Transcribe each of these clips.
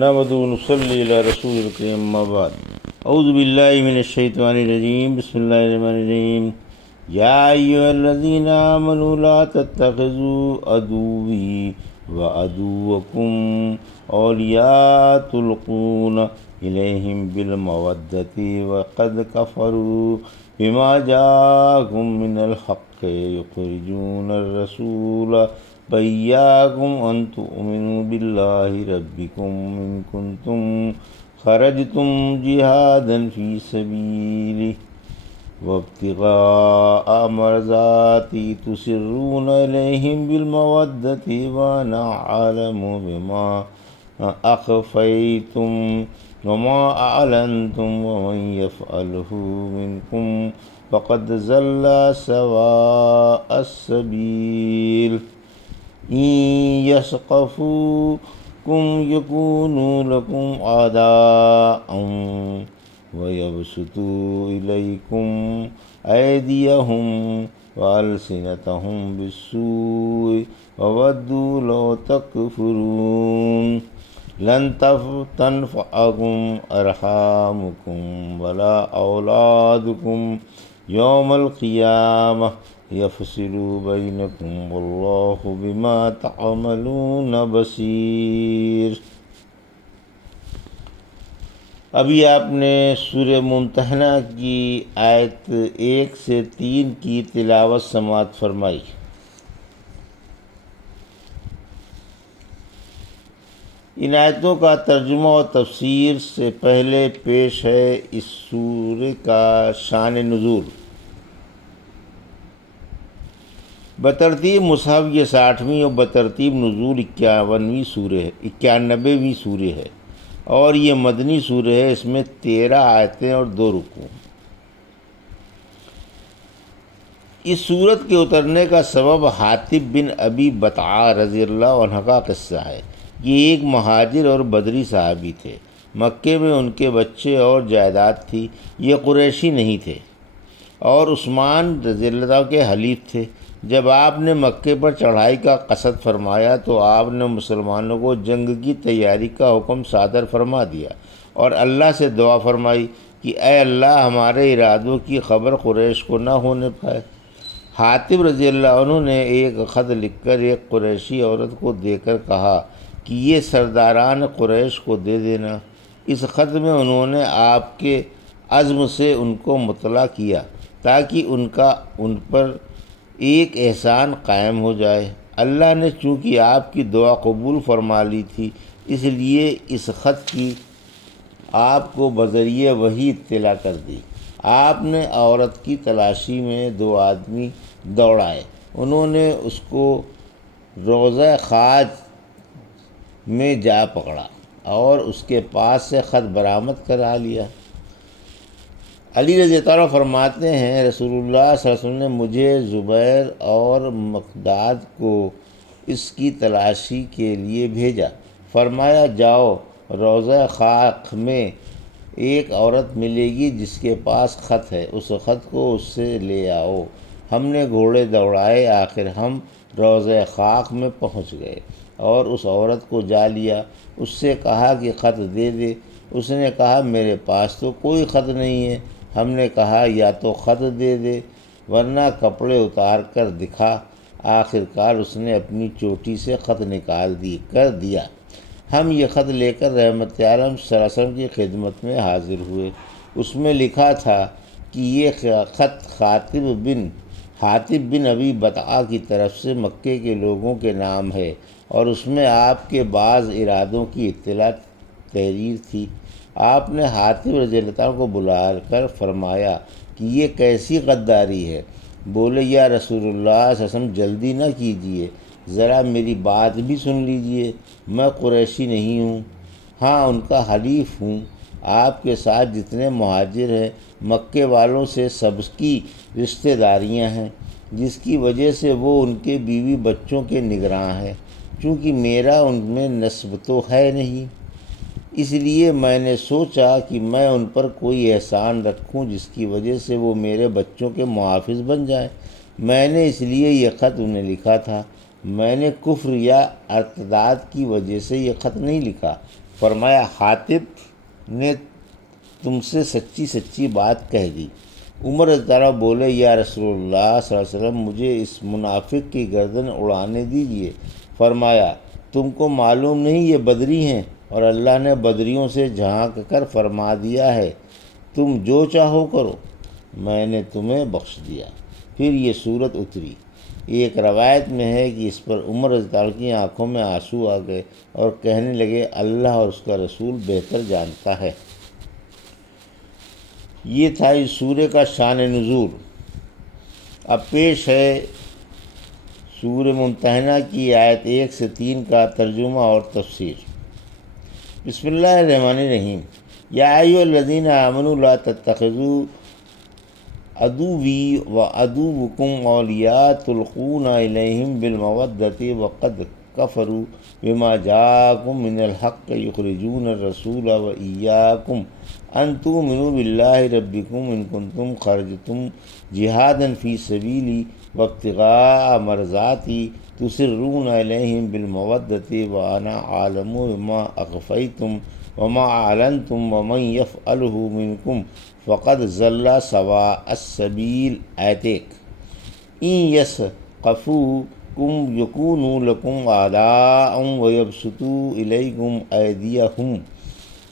نحمده ونصلي على رسول الكريم أما بعد أعوذ بالله من الشيطان الرجيم بسم الله الرحمن الرحيم يا أيها الذين آمنوا لا تتخذوا عدوي وعدوكم أولياء تلقون إليهم بالمودة وقد كفروا بما جاءكم من الحق يخرجون الرسول وإياكم أن تؤمنوا بالله ربكم إن كنتم خرجتم جهادا في سبيله وابتغاء مرضاتي تسرون إليهم بالمودة وأنا أعلم بما أخفيتم وما أعلنتم ومن يفعله منكم فقد ضل سواء السبيل إن يثقفوكم يكونوا لكم أعداء ويبسطوا إليكم أيديهم وألسنتهم بالسوء وودوا لو تكفرون لن تنفعكم أرحامكم ولا أولادكم يوم القيامة يفصل بينكم والله بما تعملون بصير۔ ابھی آپ نے سورہ ممتحنہ کی آیت 1 سے 3 کی تلاوت سماعت فرمائی۔ ان آیتوں کا ترجمہ و تفسیر سے پہلے پیش ہے اس سورہ کا شان نزول۔ بترتیب مصحف یہ 60ویں اور بترتیب نزول 91ویں سورہ ہے اور یہ مدنی سورہ ہے۔ اس میں 13 آیتیں اور 2 رکوع۔ اس سورت کے اترنے کا سبب حاطب بن ابی بطعہ رضی اللہ عنہ کا قصہ ہے۔ یہ ایک مہاجر اور بدری صحابی تھے۔ مکے میں ان کے بچے اور جائیداد تھی۔ یہ قریشی نہیں تھے اور عثمان رضی اللہ عنہ کے حلیف تھے۔ جب آپ نے مکے پر چڑھائی کا قصد فرمایا تو آپ نے مسلمانوں کو جنگ کی تیاری کا حکم صادر فرما دیا اور اللہ سے دعا فرمائی کہ اے اللہ ہمارے ارادوں کی خبر قریش کو نہ ہونے پائے۔ حاطب رضی اللہ عنہ نے ایک خط لکھ کر ایک قریشی عورت کو دے کر کہا کہ یہ سرداران قریش کو دے دینا۔ اس خط میں انہوں نے آپ کے عزم سے ان کو مطلع کیا تاکہ ان پر ایک احسان قائم ہو جائے۔ اللہ نے چونکہ آپ کی دعا قبول فرما لی تھی اس لیے اس خط کی آپ کو بذریعہ وحی اطلاع کر دی۔ آپ نے عورت کی تلاشی میں 2 آدمی دوڑائے۔ انہوں نے اس کو روضہ خاج میں جا پکڑا اور اس کے پاس سے خط برآمد کرا لیا۔ علی رضی اللہ عنہ فرماتے ہیں رسول اللہ صلی اللہ علیہ وسلم نے مجھے، زبیر اور مقداد کو اس کی تلاشی کے لیے بھیجا۔ فرمایا جاؤ، روضہ خاک میں ایک عورت ملے گی جس کے پاس خط ہے، اس خط کو اس سے لے آؤ۔ ہم نے گھوڑے دوڑائے، آخر ہم روضہ خاک میں پہنچ گئے اور اس عورت کو جا لیا۔ اس سے کہا کہ خط دے دے۔ اس نے کہا میرے پاس تو کوئی خط نہیں ہے۔ ہم نے کہا یا تو خط دے دے ورنہ کپڑے اتار کر دکھا۔ آخر کار اس نے اپنی چوٹی سے خط نکال کر دیا۔ ہم یہ خط لے کر رحمت عالم صلی اللہ علیہ وسلم کی خدمت میں حاضر ہوئے۔ اس میں لکھا تھا کہ یہ خط حاطب بن ابی بطعہ کی طرف سے مکے کے لوگوں کے نام ہے اور اس میں آپ کے بعض ارادوں کی اطلاع تحریر تھی۔ آپ نے حاطب رضی اللہ عنہ کو بلا کر فرمایا کہ یہ کیسی غداری ہے؟ بولے یا رسول اللہ صلی اللہ علیہ وسلم جلدی نہ کیجیے، ذرا میری بات بھی سن لیجیے۔ میں قریشی نہیں ہوں، ہاں ان کا حلیف ہوں۔ آپ کے ساتھ جتنے مہاجر ہیں مکے والوں سے سب کی رشتہ داریاں ہیں، جس کی وجہ سے وہ ان کے بیوی بچوں کے نگراں ہیں۔ چونکہ میرا ان میں نسب تو ہے نہیں، اس لیے میں نے سوچا کہ میں ان پر کوئی احسان رکھوں جس کی وجہ سے وہ میرے بچوں کے محافظ بن جائیں۔ میں نے اس لیے یہ خط انہیں لکھا تھا۔ میں نے کفر یا ارتداد کی وجہ سے یہ خط نہیں لکھا۔ فرمایا حاتب نے تم سے سچی سچی بات کہہ دی۔ عمر رضی اللہ عنہ بولے یا رسول اللہ صلی اللہ علیہ وسلم مجھے اس منافق کی گردن اڑانے دیجیے۔ فرمایا تم کو معلوم نہیں یہ بدری ہیں اور اللہ نے بدریوں سے جھانک کر فرما دیا ہے تم جو چاہو کرو، میں نے تمہیں بخش دیا۔ پھر یہ صورت اتری۔ ایک روایت میں ہے کہ اس پر عمر رضی اللہ عنہ کی آنکھوں میں آنسو آ گئے اور کہنے لگے اللہ اور اس کا رسول بہتر جانتا ہے۔ یہ تھا اس سورہ کا شان نزول۔ اب پیش ہے سورہ ممتحنہ کی آیت 1 سے 3 کا ترجمہ اور تفسیر۔ بسم اللہ الرحمن الرحیم۔ یا ایھا الذین آمنوا لا تتخذوا عدوی وعدوکم اولیاء تلقون الیہم بالمودۃ وقد کفروا بما جاءکم من الحق یخرجون الرسول وایاکم ان تؤمنوا باللہ ربکم ان کنتم خرجتم جہادا فی سبیلی وابتغاء مرضاتی تسرون الیہم بالمودۃ وانا عالم بما اخفیتم وما اعلنتم ومن یفعلہ منکم فقد ضل سواء السبیل۔ آیت 1۔ ان یثقفوکم یکونوا لکم اعداء ویبسطوا الیکم ایدیہم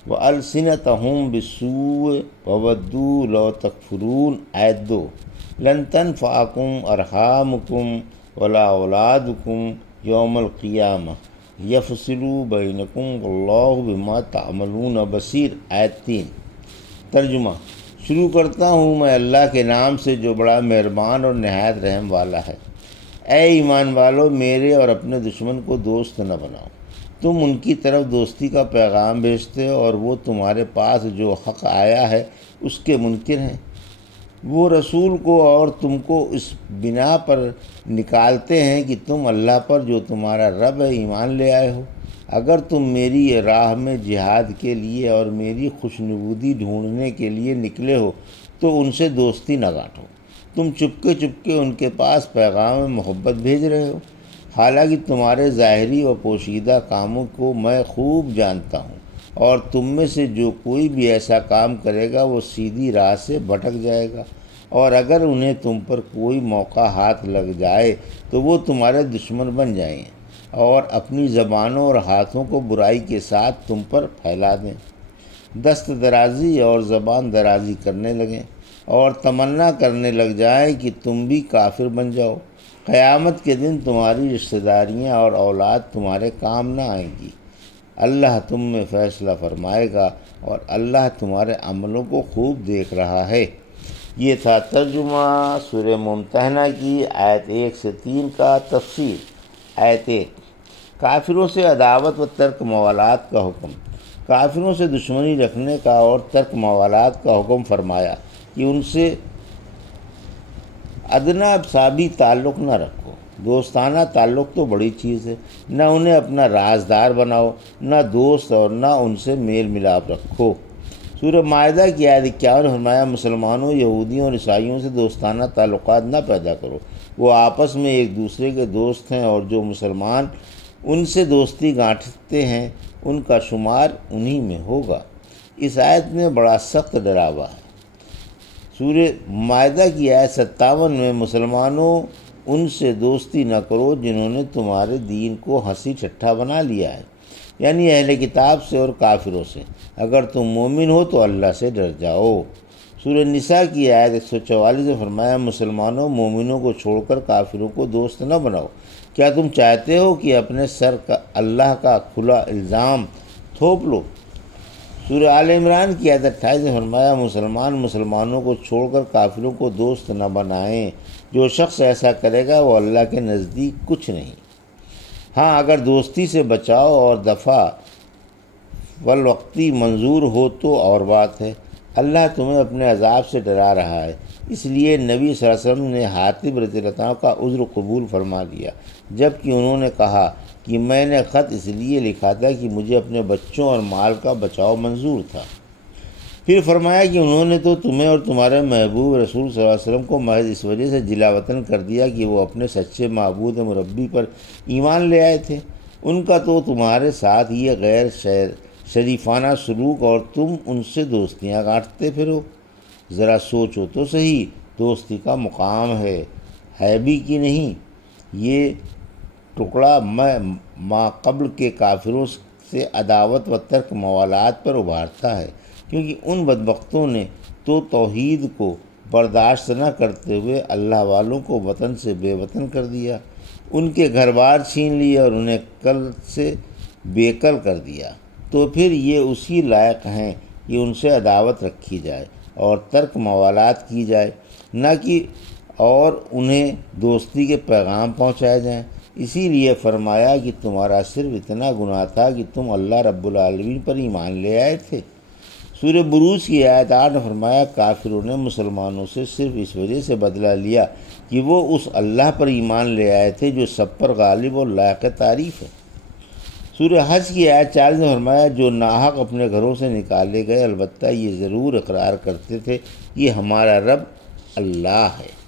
وَأَلْسِنَتَهُمْ بِالسُّوءِ وَوَدُّوا لَوْ تَكْفُرُونَ۔ آیت 2۔ لَن تَنفَعَكُمْ أَرْحَامُكُمْ وَلَا أَوْلَادُكُمْ يَوْمَ الْقِيَامَةِ يَفْصِلُ بَيْنَكُمْ وَاللَّهُ بِمَا تَعْمَلُونَ بَصِيرٌ۔ آیت 3۔ ترجمہ۔ شروع کرتا ہوں میں اللہ کے نام سے جو بڑا مہربان اور نہایت رحم والا ہے۔ اے ایمان والو میرے اور اپنے دشمن کو دوست نہ بناؤ۔ تم ان کی طرف دوستی کا پیغام بھیجتے ہو اور وہ تمہارے پاس جو حق آیا ہے اس کے منکر ہیں۔ وہ رسول کو اور تم کو اس بنا پر نکالتے ہیں کہ تم اللہ پر جو تمہارا رب ہے ایمان لے آئے ہو۔ اگر تم میری راہ میں جہاد کے لیے اور میری خوشنودی ڈھونڈنے کے لیے نکلے ہو تو ان سے دوستی نہ گانٹو۔ تم چپکے چپکے ان کے پاس پیغام محبت بھیج رہے ہو، حالانکہ تمہارے ظاہری و پوشیدہ کاموں کو میں خوب جانتا ہوں، اور تم میں سے جو کوئی بھی ایسا کام کرے گا وہ سیدھی راہ سے بھٹک جائے گا، اور اگر انہیں تم پر کوئی موقع ہاتھ لگ جائے تو وہ تمہارے دشمن بن جائیں گے اور اپنی زبانوں اور ہاتھوں کو برائی کے ساتھ تم پر پھیلا دیں، دست درازی اور زبان درازی کرنے لگیں اور تمنا کرنے لگ جائیں کہ تم بھی کافر بن جاؤ۔ قیامت کے دن تمہاری رشتہ داریاں اور اولاد تمہارے کام نہ آئیں گی۔ اللہ تم میں فیصلہ فرمائے گا اور اللہ تمہارے عملوں کو خوب دیکھ رہا ہے۔ یہ تھا ترجمہ سورہ ممتحنہ کی آیت 1 سے 3 کا تفسیر۔ آیت 1۔ کافروں سے عداوت و ترک موالات کا حکم۔ کافروں سے دشمنی رکھنے کا اور ترک موالات کا حکم فرمایا کہ ان سے ادنا سا بھی تعلق نہ رکھو۔ دوستانہ تعلق تو بڑی چیز ہے، نہ انہیں اپنا رازدار بناؤ، نہ دوست اور نہ ان سے میل ملاپ رکھو۔ سورہ مائدہ کی آیت 51 فرمایا مسلمانوں، یہودیوں اور عیسائیوں سے دوستانہ تعلقات نہ پیدا کرو، وہ آپس میں ایک دوسرے کے دوست ہیں، اور جو مسلمان ان سے دوستی گانٹھتے ہیں ان کا شمار انہی میں ہوگا۔ اس آیت میں بڑا سخت ڈراوا ہے۔ سورہ مائدہ کی آیت 57 میں مسلمانوں ان سے دوستی نہ کرو جنہوں نے تمہارے دین کو ہنسی ٹھٹھا بنا لیا ہے، یعنی اہل کتاب سے اور کافروں سے۔ اگر تم مومن ہو تو اللہ سے ڈر جاؤ۔ سورہ نساء کی آیت 144 میں فرمایا مسلمانوں مومنوں کو چھوڑ کر کافروں کو دوست نہ بناؤ۔ کیا تم چاہتے ہو کہ اپنے سر کا اللہ کا کھلا الزام تھوپ لو؟ سورہ آل عمران کی آیت 28 میں فرمایا مسلمانوں کو چھوڑ کر کافروں کو دوست نہ بنائیں، جو شخص ایسا کرے گا وہ اللہ کے نزدیک کچھ نہیں۔ ہاں اگر دوستی سے بچاؤ اور دفع والوقتی منظور ہو تو اور بات ہے۔ اللہ تمہیں اپنے عذاب سے ڈرا رہا ہے، اس لیے نبی صلی اللہ علیہ وسلم نے حاتب رضی اللہ عنہ کا عذر قبول فرما لیا، جبکہ انہوں نے کہا کہ میں نے خط اس لیے لکھا تھا کہ مجھے اپنے بچوں اور مال کا بچاؤ منظور تھا۔ پھر فرمایا کہ انہوں نے تو تمہیں اور تمہارے محبوب رسول صلی اللہ علیہ وسلم کو محض اس وجہ سے جلا وطن کر دیا کہ وہ اپنے سچے معبود مربی پر ایمان لے آئے تھے، ان کا تو تمہارے ساتھ یہ غیر شریفانہ سلوک اور تم ان سے دوستیاں گانٹتے پھرو۔ ذرا سوچو تو صحیح، دوستی کا مقام ہے بھی کہ نہیں؟ یہ ٹکڑا میں ما قبل کے کافروں سے عداوت و ترک موالات پر ابھارتا ہے، کیونکہ ان بدبختوں نے تو توحید کو برداشت نہ کرتے ہوئے اللہ والوں کو وطن سے بے وطن کر دیا، ان کے گھر بار چھین لیا اور انہیں کل سے بے کل کر دیا۔ تو پھر یہ اسی لائق ہیں کہ ان سے عداوت رکھی جائے اور ترک موالات کی جائے، نہ کہ اور انہیں دوستی کے پیغام پہنچائے جائیں۔ اسی لیے فرمایا کہ تمہارا صرف اتنا گناہ تھا کہ تم اللہ رب العالمین پر ایمان لے آئے تھے۔ سورہ بروج کی آیت 8 نے فرمایا کافروں نے مسلمانوں سے صرف اس وجہ سے بدلہ لیا کہ وہ اس اللہ پر ایمان لے آئے تھے جو سب پر غالب اور لائق تعریف ہے۔ سورہ حج کی آیت 40 نے فرمایا جو ناحق اپنے گھروں سے نکالے گئے البتہ یہ ضرور اقرار کرتے تھے کہ ہمارا رب اللہ ہے۔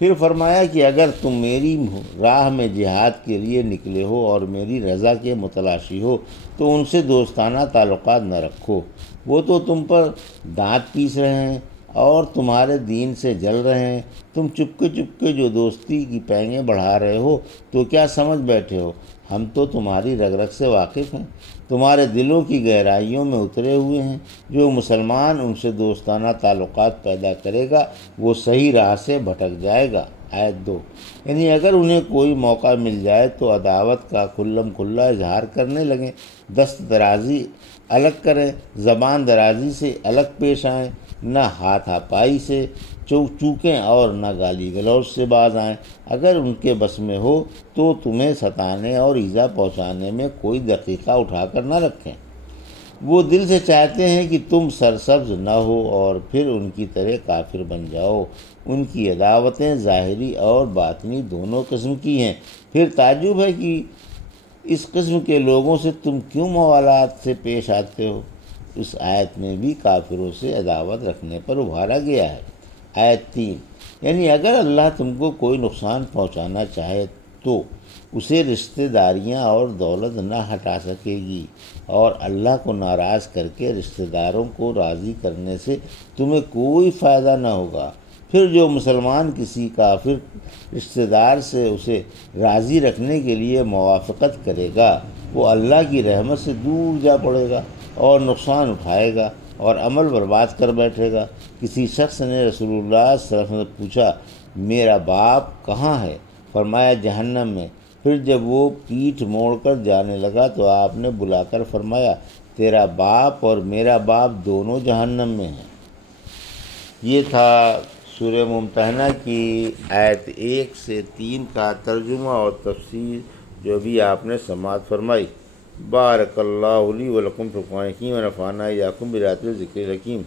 پھر فرمایا کہ اگر تم میری راہ میں جہاد کے لیے نکلے ہو اور میری رضا کے متلاشی ہو تو ان سے دوستانہ تعلقات نہ رکھو، وہ تو تم پر دانت پیس رہے ہیں اور تمہارے دین سے جل رہے ہیں۔ تم چپکے جو دوستی کی پینگیں بڑھا رہے ہو تو کیا سمجھ بیٹھے ہو ہم تو تمہاری رگ رگ سے واقف ہیں، تمہارے دلوں کی گہرائیوں میں اترے ہوئے ہیں۔ جو مسلمان ان سے دوستانہ تعلقات پیدا کرے گا وہ صحیح راہ سے بھٹک جائے گا۔ آیت 2، یعنی اگر انہیں کوئی موقع مل جائے تو عداوت کا کھلم کھلا اظہار کرنے لگیں، دست درازی الگ کریں، زبان درازی سے الگ پیش آئیں، نہ ہاتھ ہاپائی سے چوکیں اور نہ گالی گلوچ سے باز آئیں۔ اگر ان کے بس میں ہو تو تمہیں ستانے اور ایذا پہنچانے میں کوئی دقیقہ اٹھا کر نہ رکھیں۔ وہ دل سے چاہتے ہیں کہ تم سرسبز نہ ہو اور پھر ان کی طرح کافر بن جاؤ۔ ان کی عداوتیں ظاہری اور باطنی دونوں قسم کی ہیں۔ پھر تعجب ہے کہ اس قسم کے لوگوں سے تم کیوں موالات سے پیش آتے ہو؟ اس آیت میں بھی کافروں سے عداوت رکھنے پر ابھارا گیا ہے۔ آیت 3، یعنی اگر اللہ تم کو کوئی نقصان پہنچانا چاہے تو اسے رشتہ داریاں اور دولت نہ ہٹا سکے گی، اور اللہ کو ناراض کر کے رشتہ داروں کو راضی کرنے سے تمہیں کوئی فائدہ نہ ہوگا۔ پھر جو مسلمان کسی کافر رشتہ دار سے اسے راضی رکھنے کے لیے موافقت کرے گا وہ اللہ کی رحمت سے دور جا پڑے گا اور نقصان اٹھائے گا اور عمل برباد کر بیٹھے گا۔ کسی شخص نے رسول اللہ صلی اللہ علیہ وسلم سے پوچھا میرا باپ کہاں ہے؟ فرمایا جہنم میں۔ پھر جب وہ پیٹھ موڑ کر جانے لگا تو آپ نے بلا کر فرمایا تیرا باپ اور میرا باپ دونوں جہنم میں ہیں۔ یہ تھا سورہ ممتحنہ کی آیت 1 سے 3 کا ترجمہ اور تفسیر جو بھی آپ نے سماعت فرمائی۔ بارک اللہ لی و لکم فی القرآن الحکیم و نفعنی وایاکم بآیات الذکر الحکیم۔